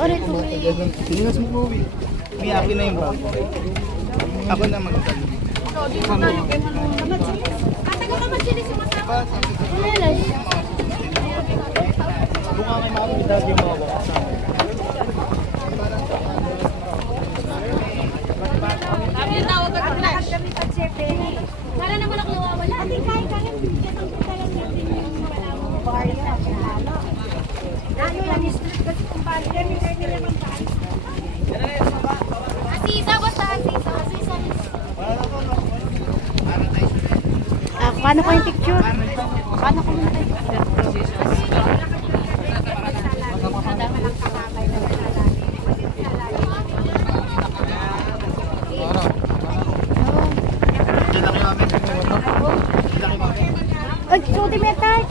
are ito. Hindi nga sumuwi. May akin na yung bag. Ako na magdalo. Katagal naman sila si Masama. Melas. Bunga kay mami, dahil yung mga bakasan. Sabi yung tawag ka crush. Para naman ako nawawala. Ate, kain ka lang. Bar sa Pinalo. Ano lang yung street kasi kung paano yan, hindi naman tayo. Asisa, basta Asisa. Asisa. Paano ko yung picture? Paano ko yung picture? Ay, suti mo tayo.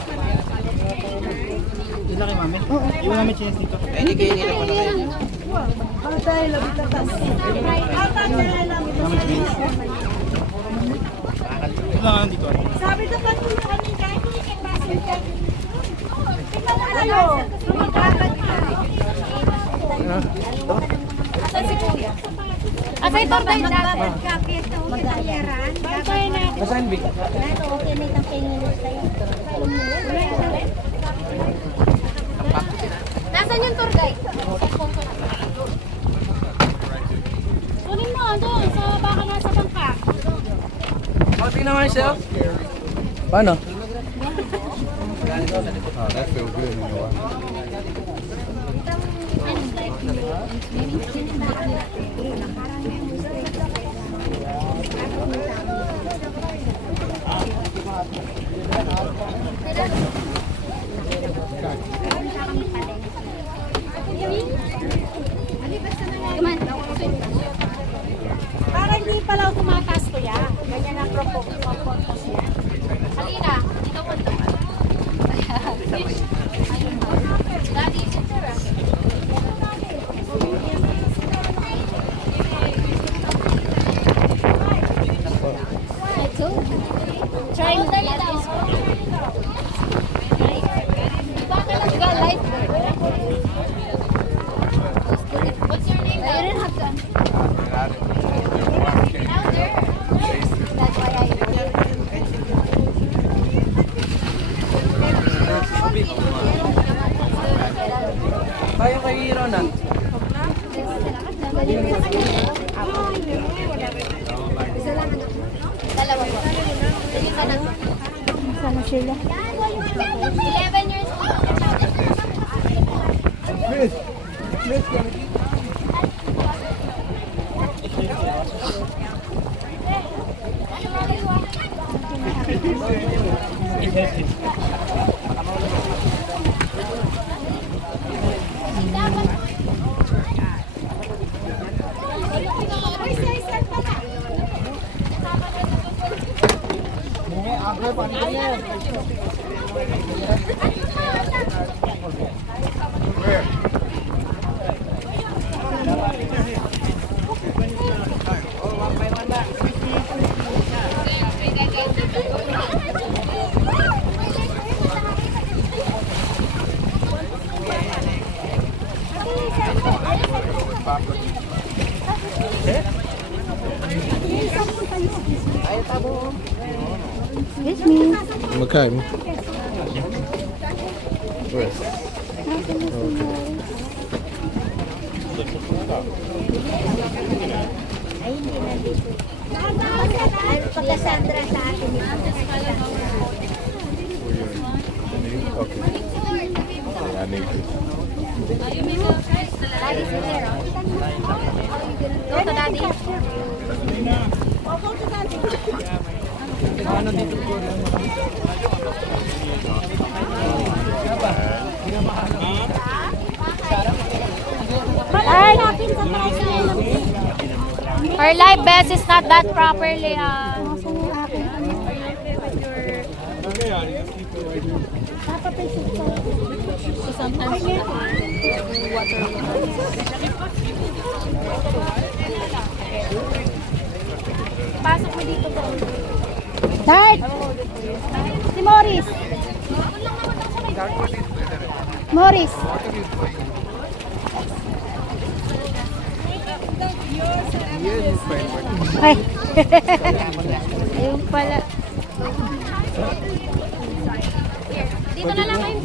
Isa kay mami? Yung mami chines dito. Hindi kayo na kayo. Mami chines. Ito lang dito. Sabi na ba kung ano yung kahit hindi kayo basin ka? Ano? Asan si Kuya? Asan ito tayo dapat? Kapit na umitayaran. Kapay na. Nasaan Vic? Ito, okay na itang penginis tayo. Nasaan yung tour guide? Kunin mo, doon, sa baka nasa bangka. Pati naman siya. Paano? That feels good, you know what? Para hindi pala tumataas to ya. Ganyan ang propose niya. Halina, dito po ito. Daddy, sister. Try mo dali daw. What's your name? I didn't have gun. Louder. That's why I Tayo kay Rona. Dalawa po. Isa na. Sana sila. 11 years old. Chris! Chris, Yes, me. Okay. Where? Ay, hindi na dito. Pagka-Sandra sa akin. Okay. Yeah, I need this. Daddy, sit there. Go to daddy. Go to daddy. ano dito po? Her live best is not that properly. Pasok mo dito po. Dad! Si Morris! Morris! Ay. Ayun pala. Dito na lang kayo.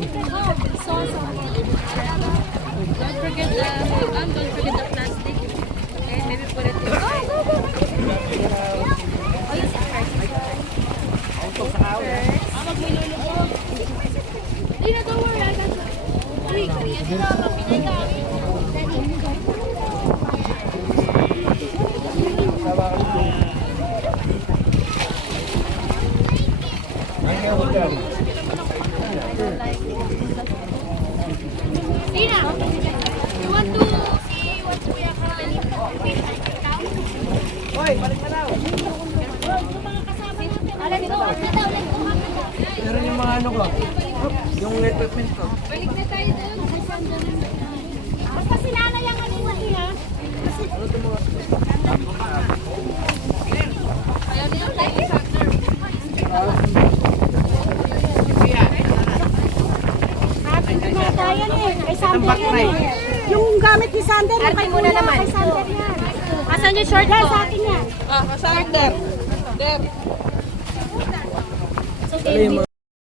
Sauce. Don't forget the plastic. Okay, maybe put it in. Dina, don't worry. I got Dina, you want to see what we are calling fish now? Hoy, balik na daw. Yung mga kasama natin. Let's go na daw. Let's go na daw. Meron yung mga ano ko. Yung equipment ko. Balik na tayo doon. Basta si Nana yung kanina niya. Ayaw nila tayo factor. Kaya niya eh. Kay Sander yan eh. Yung gamit ni Sander. Arti muna naman. Kay Sander yan. Asan yung short ko? Sa akin yan. Ah, masarap der. Der. So,